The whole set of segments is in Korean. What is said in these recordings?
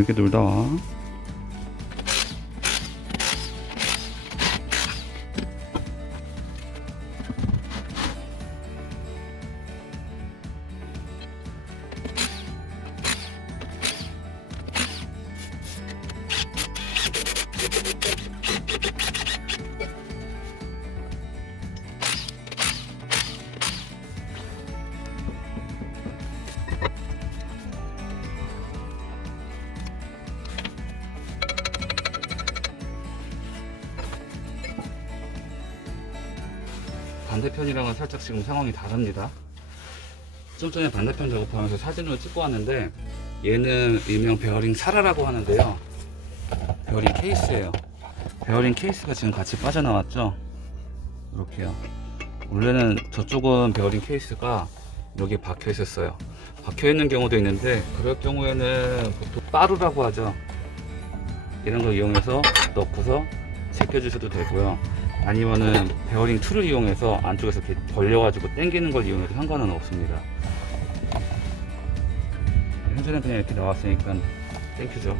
재밌게 놀다 와. 반대편이랑은 살짝 지금 상황이 다릅니다. 좀 전에 반대편 작업하면서 사진을 찍고 왔는데 얘는 일명 베어링 사라라고 하는데요. 베어링 케이스예요. 베어링 케이스가 지금 같이 빠져나왔죠. 이렇게요. 원래는 저쪽은 베어링 케이스가 여기에 박혀 있었어요. 박혀 있는 경우도 있는데 그럴 경우에는 보통 빠루라고 하죠. 이런 걸 이용해서 넣고서 제껴주셔도 되고요. 아니면은 베어링 툴을 이용해서 안쪽에서 이렇게 벌려가지고 당기는 걸 이용해도 상관은 없습니다. 현재는 그냥 이렇게 나왔으니까 땡큐죠.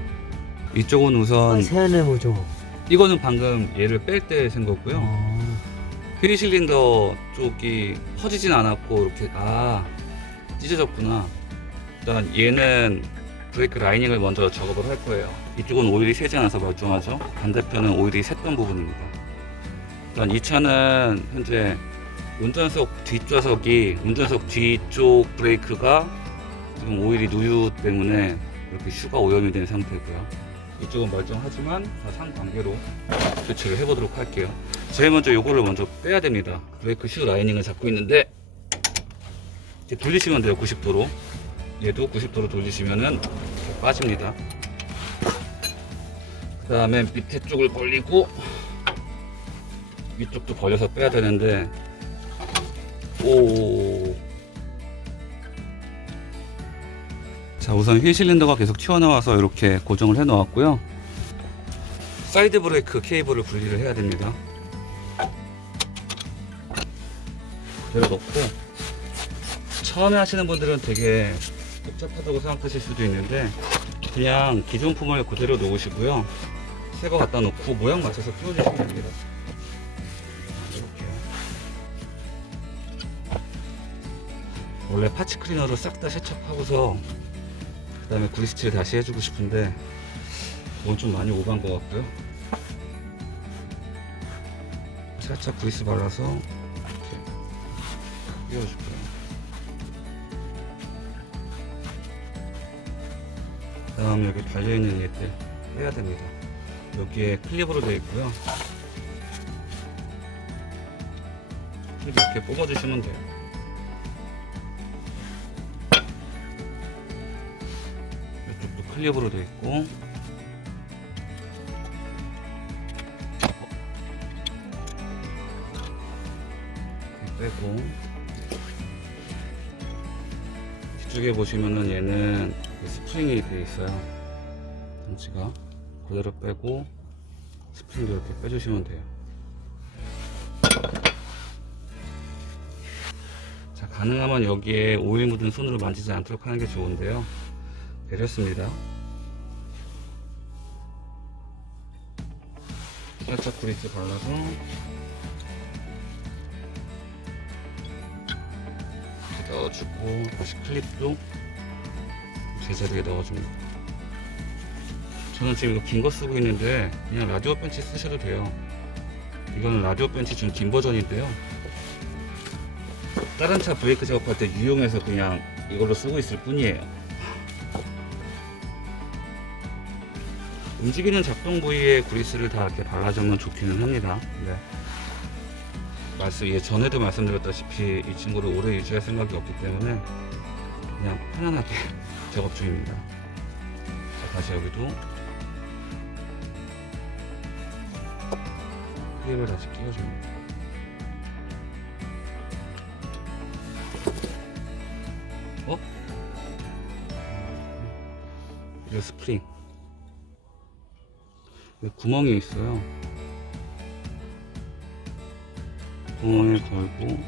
이쪽은 우선 세안의 모조. 이거는 방금 얘를 뺄때센 거고요. 어. 실린더 쪽이 퍼지진 않았고 이렇게 아 찢어졌구나. 일단 얘는 브레이크 라이닝을 먼저 작업을 할 거예요. 이쪽은 오일이 새지 않아서 멀쩡하죠. 반대편은 오일이 샜던 부분입니다. 일단 이 차는 현재 운전석 뒷좌석이 운전석 뒤쪽 브레이크가 지금 오일이 누유 때문에 이렇게 슈가 오염이 된 상태고요. 이쪽은 멀쩡하지만 다 상관계로 교체를 해보도록 할게요. 제일 먼저 요거를 먼저 빼야 됩니다. 브레이크 슈 라이닝을 잡고 있는데 돌리시면 돼요. 90도로. 얘도 90도로 돌리시면은 빠집니다. 그 다음에 밑에 쪽을 벌리고 위쪽도 벌려서 빼야 되는데 오. 자 우선 휠 실린더가 계속 튀어나와서 이렇게 고정을 해 놓았고요. 사이드 브레이크 케이블을 분리를 해야 됩니다. 그대로 넣고 처음에 하시는 분들은 되게 복잡하다고 생각하실 수도 있는데 그냥 기존 품을 그대로 놓으시고요 새 거 갖다 놓고 모양 맞춰서 끼워주시면 됩니다 원래 파츠 클리너로 싹 다 세척하고서 그 다음에 그리스칠 다시 해주고 싶은데 그건 좀 많이 오간 것 같고요. 살짝 그리스 발라서 이렇게 끼워줄게요. 그 다음 여기 달려있는 얘들 빼야 됩니다. 여기에 클립으로 되어 있고요. 클립 이렇게 뽑아주시면 돼요 클립으로 되어 있고 빼고 뒤쪽에 보시면은 얘는 그 스프링이 되어 있어요. 장치가 그대로 빼고 스프링도 이렇게 빼주시면 돼요. 자 가능하면 여기에 오일 묻은 손으로 만지지 않도록 하는 게 좋은데요. 내렸습니다. 살짝 그리스 발라서 이렇게 넣어주고 다시 클립도 제자리에 넣어줍니다. 저는 지금 이거 긴 거 쓰고 있는데 그냥 라디오 벤치 쓰셔도 돼요. 이거는 라디오 벤치 좀 긴 버전인데요. 다른 차 브레이크 작업할 때 유용해서 그냥 이걸로 쓰고 있을 뿐이에요. 움직이는 작동 부위에 그리스를 다 이렇게 발라주면 좋기는 합니다. 네. 말씀, 예, 전에도 말씀드렸다시피 이 친구를 오래 유지할 생각이 없기 때문에 그냥 편안하게 작업 중입니다. 자, 다시 여기도 클립을 다시 끼워줍니다. 어? 이 스프링. 구멍이 있어요. 구멍에 걸고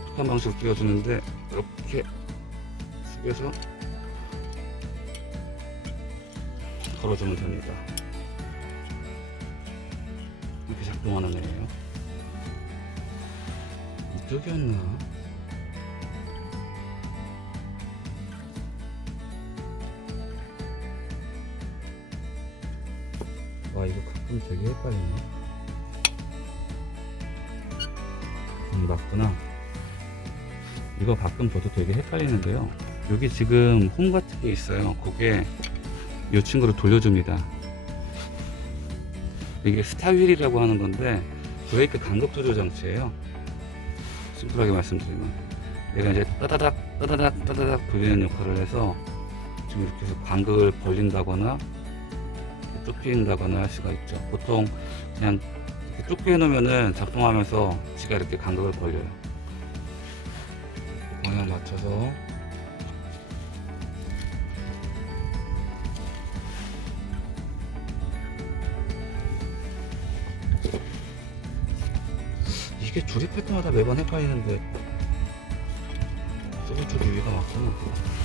똑같은 방식으로 끼워주는데 이렇게 숙여서 걸어주면 됩니다. 이렇게 작동하는 애예요. 이쪽이었나? 와 이거 가끔 되게 헷갈리네. 음 맞구나. 이거 가끔 저도 되게 헷갈리는데요. 여기 지금 홈 같은 게 있어요. 그게 이 친구를 돌려줍니다. 이게 스타휠이라고 하는 건데 브레이크 간격 조절 장치예요. 심플하게 말씀드리면 얘가 이제 따다닥 따다닥 따다닥 돌리는 역할을 해서 지금 이렇게 해서 간격을 벌린다거나 좁힌다거나 할 수가 있죠. 보통 그냥 좁게 해놓으면은 작동하면서 지가 이렇게 간격을 벌려요. 방향 맞춰서 이게 조립할 때마다 매번 헷갈리는데 저번 조립 위가 맞구나.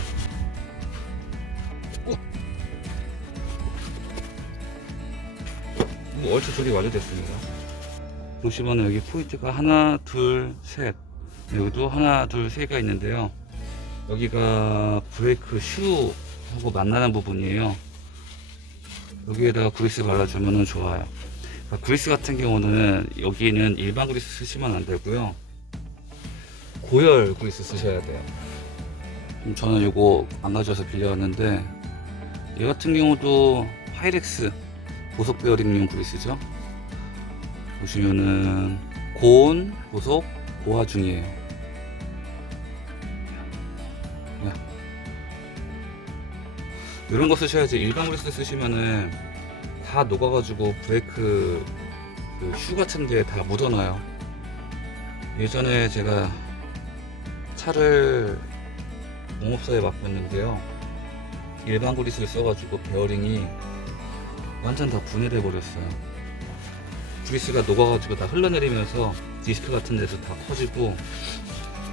뭐 얼추 조립 완료됐습니다. 보시면 여기 포인트가 하나, 둘, 셋. 여기도 하나, 둘, 세가 있는데요. 여기가 브레이크 슈하고 만나는 부분이에요. 여기에다가 그리스 발라주면 좋아요. 그러니까 그리스 같은 경우는 여기는 일반 그리스 쓰시면 안 되고요. 고열 그리스 쓰셔야 돼요. 음, 저는 이거 안 가져와서 빌려왔는데 얘 같은 경우도 하이렉스 보석 베어링용 그리스죠. 보시면은 고온, 보석, 고화 중이에요. 야. 이런 거 쓰셔야지 일반 그리스 쓰시면은 다 녹아가지고 브레이크 그슈 같은 데 다 묻어나요. 예전에 제가 차를 공업사에 맡겼는데요. 일반 그리스를 써가지고 베어링이 완전 다 분해돼 버렸어요. 그리스가 녹아가지고 다 흘러내리면서 디스크 같은 데서 다 터지고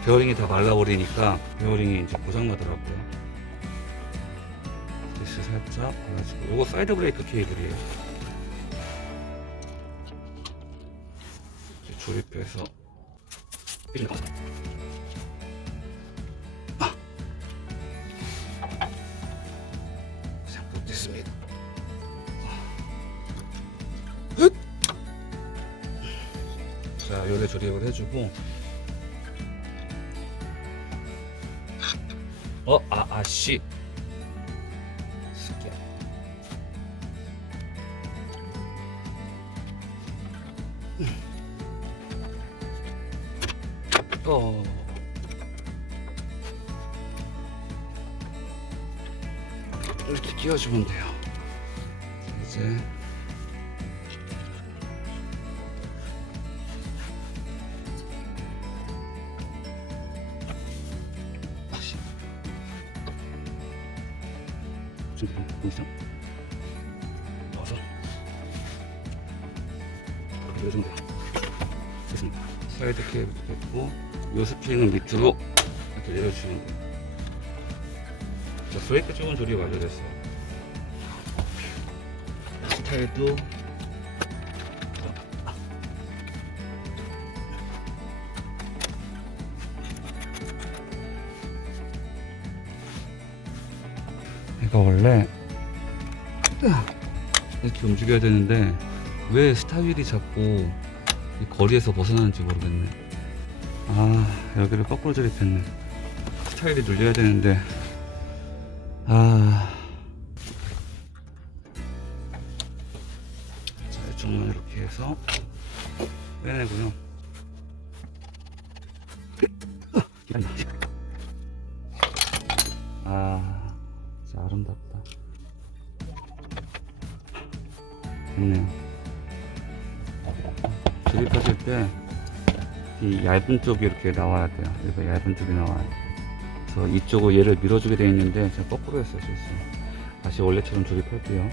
베어링이 다 말라버리니까 베어링이 이제 고장나더라고요. 그리스 살짝 발라주고 이거 사이드 브레이크 케이블이에요. 조립해서 아 잘못됐습니다. 자, 요래 조립을 해주고. 어, 아, 아, 씨. 새끼야. 어. 이렇게 끼워주면 돼요. 이제. 이 정도 됐습니다. 사이드 케이블 됐고 요 스프링은 밑으로 이렇게 내려주시면 돼요. 자, 브레이크 쪽은 조립 완료됐어요. 스타일도 이거 원래 이렇게 움직여야 되는데 왜 스타휠이 자꾸 이 거리에서 벗어나는지 모르겠네. 아 여기를 거꾸로 조립했네. 스타일이 눌려야 되는데 아. 자 이쪽만 이렇게 해서 빼내고요. 이 얇은 쪽이 이렇게 나와야 돼요. 이렇게 얇은 쪽이 나와요. 그래서 이쪽을 얘를 밀어주게 되어 있는데, 제가 거꾸로 했어요, 실수. 다시 원래처럼 조립할게요.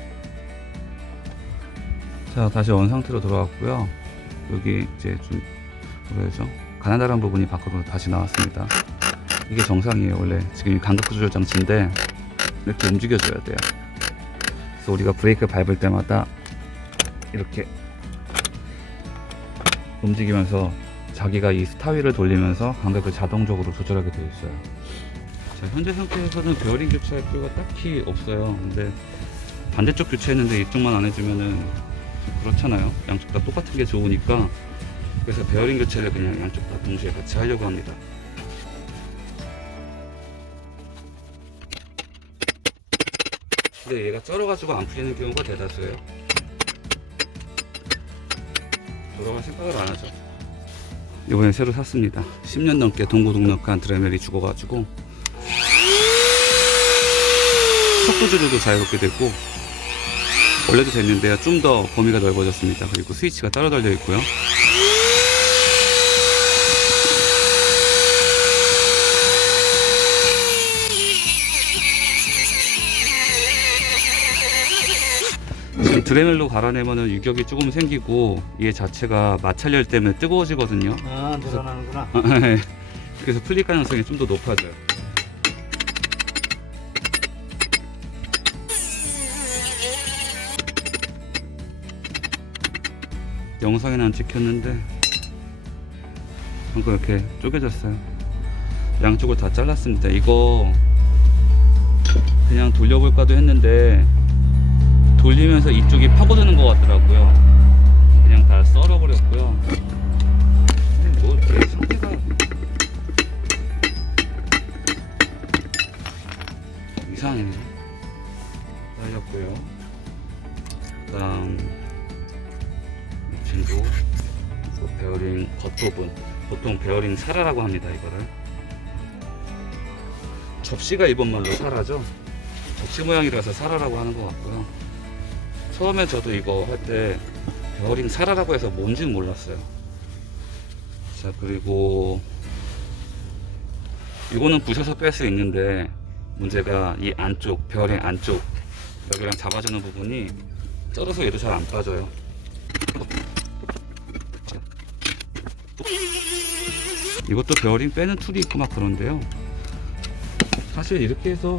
자, 다시 원 상태로 돌아왔고요. 여기 이제 좀, 뭐라 해야죠? 가난다란 부분이 밖으로 다시 나왔습니다. 이게 정상이에요 원래 지금 이 간격 조절 장치인데 이렇게 움직여줘야 돼요 그래서 우리가 브레이크 밟을 때마다 이렇게 움직이면서 자기가 이 스타위를 돌리면서 간격을 자동적으로 조절하게 되어 있어요. 자, 현재 상태에서는 베어링 교체할 필요가 딱히 없어요. 근데 반대쪽 교체했는데 이쪽만 안 해주면은 좀 그렇잖아요. 양쪽 다 똑같은 게 좋으니까 그래서 베어링 교체를 그냥 양쪽 다 동시에 같이 하려고 합니다. 근데 얘가 쩔어가지고 안 풀리는 경우가 대다수예요. 돌아갈 생각을 안 하죠. 이번에 새로 샀습니다. 10년 넘게 동고동락한 드라멜이 죽어가지고 속도 조절도 자유롭게 됐고 원래도 됐는데요. 좀 더 범위가 넓어졌습니다. 그리고 스위치가 따로 달려 있고요. 드레멜로 갈아내면은 유격이 조금 생기고 얘 자체가 마찰열 때문에 뜨거워지거든요. 아 늘어나는구나. 그래서 풀릴 가능성이 좀 더 높아져요. 영상에는 안 찍혔는데 방금 이렇게 쪼개졌어요. 양쪽을 다 잘랐습니다. 이거 그냥 돌려볼까도 했는데 돌리면서 이쪽이 파고드는 것 같더라고요. 그냥 다 썰어버렸고요. 뭐 상태가 이상해. 잘렸고요. 그다음 이 친구 그 베어링 겉부분 보통 베어링 사라라고 합니다 이거를 접시가 일본 말로 사라죠 접시 모양이라서 사라라고 하는 것 같고요 처음에 저도 이거 할 때 베어링 사라라고 해서 뭔지는 몰랐어요. 자 그리고 이거는 부셔서 뺄 수 있는데 문제가 이 안쪽 베어링 안쪽 여기랑 잡아주는 부분이 쩔어서 얘도 잘 안 빠져요. 이것도 베어링 빼는 툴이 있고 막 그런데요. 사실 이렇게 해서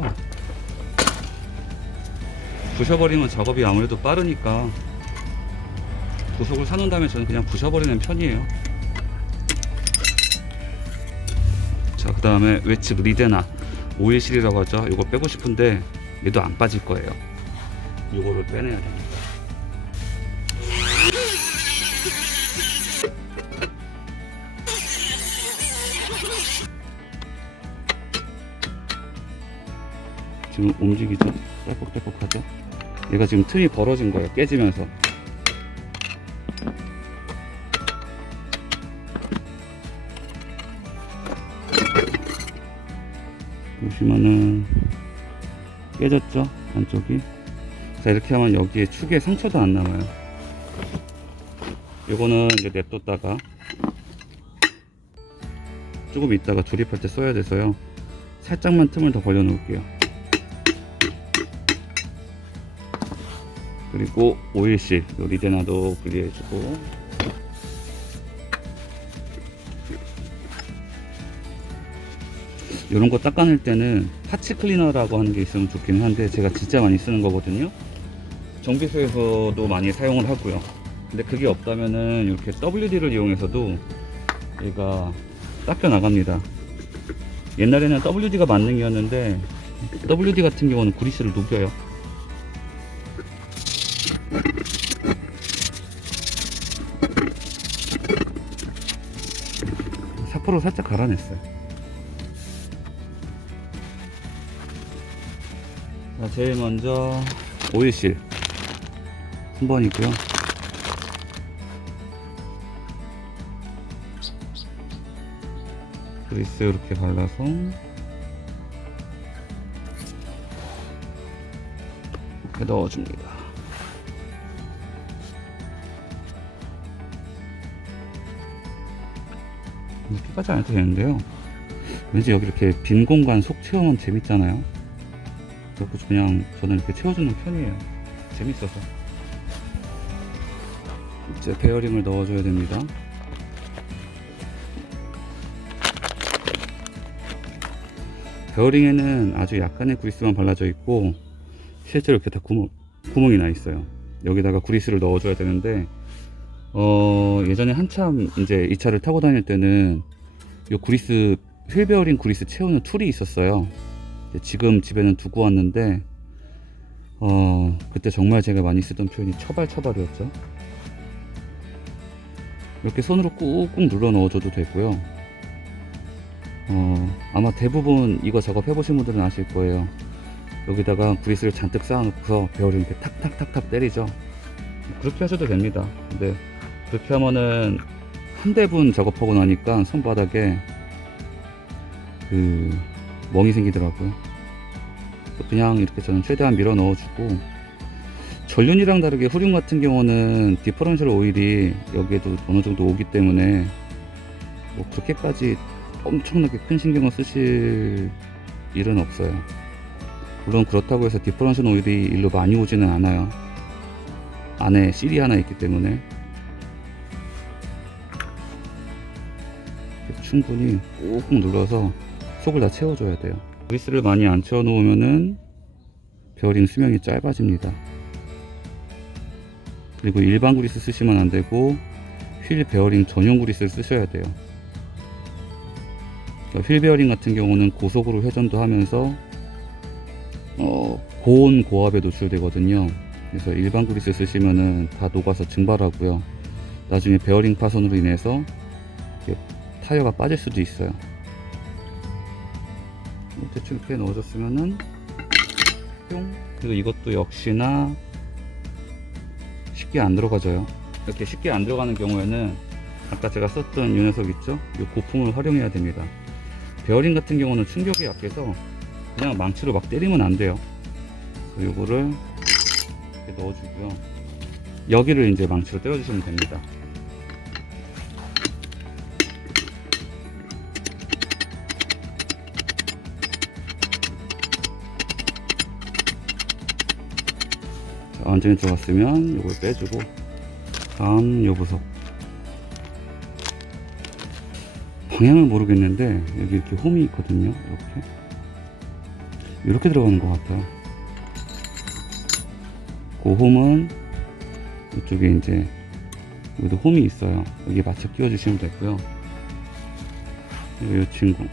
부셔버리면 작업이 아무래도 빠르니까 부속을 사놓은 다음에 저는 그냥 부셔버리는 편이에요 자 그 다음에 외측 리데나 오일실이라고 하죠 이거 빼고 싶은데 얘도 안 빠질 거예요 이거를 빼내야 됩니다 지금 움직이죠? 딸꾹딸꾹하죠? 얘가 지금 틈이 벌어진 거예요. 깨지면서. 보시면은 깨졌죠? 안쪽이. 자, 이렇게 하면 여기에 축에 상처도 안 남아요. 요거는 이제 냅뒀다가 조금 있다가 조립할 때 써야 돼서요. 살짝만 틈을 더 벌려 놓을게요. 그리고 오일실 요 리데나도 분리해주고. 이런 거 닦아낼 때는 파츠 클리너라고 하는 게 있으면 좋긴 한데 제가 진짜 많이 쓰는 거거든요. 정비소에서도 많이 사용을 하고요. 근데 그게 없다면은 이렇게 WD를 이용해서도 얘가 닦여 나갑니다. 옛날에는 WD가 만능이었는데 WD 같은 경우는 그리스를 녹여요 4% 살짝 갈아냈어요. 자, 제일 먼저 오일실 한 번이고요. 그리스 이렇게 발라서 이렇게 넣어줍니다. 안 해도 되는데요. 왠지 여기 이렇게 빈 공간 속 채우면 재밌잖아요. 그래서 그냥 저는 이렇게 채워주는 편이에요. 재밌어서. 이제 베어링을 넣어줘야 됩니다. 베어링에는 아주 약간의 그리스만 발라져 있고 실제로 이렇게 다 구멍 구멍이 나 있어요. 여기다가 그리스를 넣어줘야 되는데 어, 예전에 한참 이제 이 차를 타고 다닐 때는 이 그리스 휠 베어링 그리스 채우는 툴이 있었어요. 지금 집에는 두고 왔는데 어, 그때 정말 제가 많이 쓰던 표현이 처발처발이었죠. 이렇게 손으로 꾹꾹 눌러 넣어줘도 되고요. 어, 아마 대부분 이거 작업해 보신 분들은 아실 거예요. 여기다가 그리스를 잔뜩 쌓아놓고서 베어링 이렇게 탁탁탁탁 때리죠. 그렇게 하셔도 됩니다. 근데 그렇게 하면은 한 대분 작업하고 나니까 손바닥에 그 멍이 생기더라고요. 그냥 이렇게 저는 최대한 밀어 넣어주고 전륜이랑 다르게 후륜 같은 경우는 디퍼런셜 오일이 여기에도 어느 정도 오기 때문에 뭐 그렇게까지 엄청나게 큰 신경을 쓰실 일은 없어요. 물론 그렇다고 해서 디퍼런셜 오일이 일로 많이 오지는 않아요. 안에 실이 하나 있기 때문에 충분히 꾹꾹 눌러서 속을 다 채워줘야 돼요. 그리스를 많이 안 채워 놓으면은 베어링 수명이 짧아집니다. 그리고 일반 그리스 쓰시면 안 되고 휠 베어링 전용 그리스를 쓰셔야 돼요. 그러니까 휠 베어링 같은 경우는 고속으로 회전도 하면서 어, 고온 고압에 노출되거든요. 그래서 일반 그리스 쓰시면은 다 녹아서 증발하고요. 나중에 베어링 파손으로 인해서 타이어가 빠질 수도 있어요. 뭐 대충 이렇게 넣어줬으면은 뿅 그리고 이것도 역시나 쉽게 안 들어가져요. 이렇게 쉽게 안 들어가는 경우에는 아까 제가 썼던 이 녀석 있죠? 이 고풍을 활용해야 됩니다. 베어링 같은 경우는 충격이 약해서 그냥 망치로 막 때리면 안 돼요. 요거를 이렇게 넣어주고요. 여기를 이제 망치로 때려주시면 됩니다. 완전히 들어갔으면 요걸 빼주고 다음 요 부속 방향을 모르겠는데 여기 이렇게 홈이 있거든요 이렇게. 이렇게 들어가는 것 같아요. 그 홈은 이쪽에 이제 여기도 홈이 있어요. 여기 맞춰 끼워 주시면 되고요. 이 친구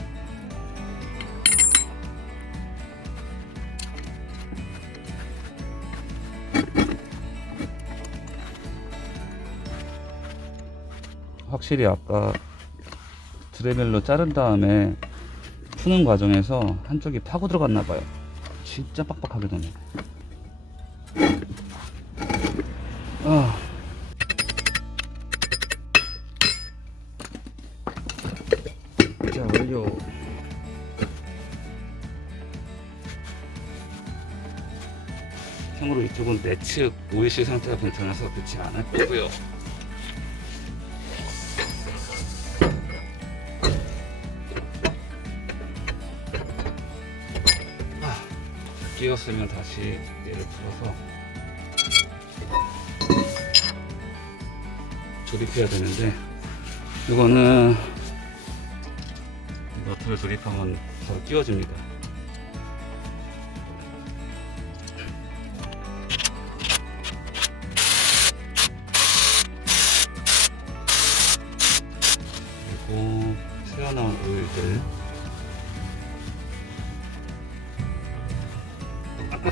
확실히 아까 드레멜로 자른 다음에 푸는 과정에서 한쪽이 파고 들어갔나 봐요. 진짜 빡빡하게 되네. 아. 자, 완료. 참고로 이쪽은 내측 OEC 상태가 괜찮아서 안할 거고요. 끼웠으면 다시 얘를 풀어서 조립해야 되는데 이거는 너트를 조립하면 바로 끼워집니다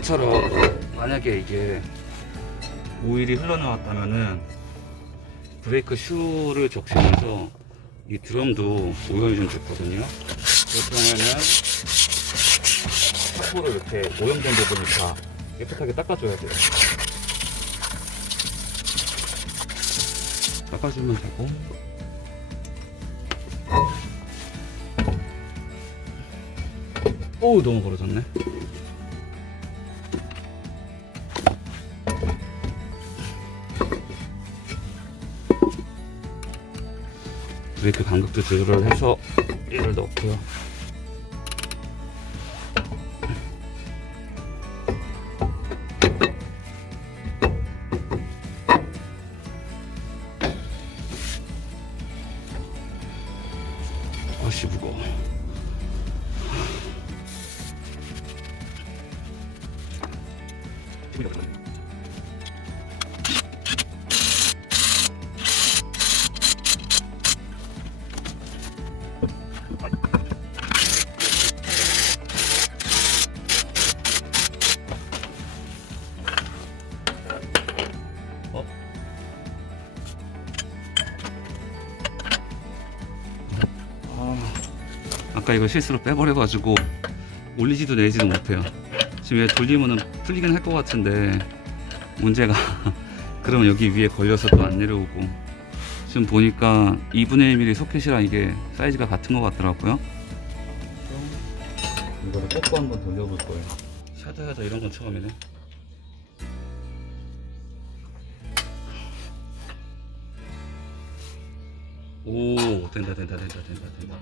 아까처럼 만약에 이게 오일이 흘러나왔다면은 브레이크 슈를 적시면서 이 드럼도 오염이 좀 됐거든요. 그렇다면은 샤프로 이렇게 오염된 부분을 다 깨끗하게 닦아줘야 돼요. 닦아주면 되고. 오우 너무 벌어졌네. 브레이크 간격도 조절을 해서 얘를 넣고요. 아까 이거 실수로 빼버려가지고 올리지도 내지도 못해요. 지금 얘 돌리면은 풀리긴 할 것 같은데 문제가 그러면 여기 위에 걸려서 또 안 내려오고 지금 보니까 2분의 1mm 소켓이랑 이게 사이즈가 같은 것 같더라고요. 이거를 꽂고 한번 돌려볼 거예요. 샤드하자 이런 건 처음이네. 오 된다 된다 된다 된다 된다.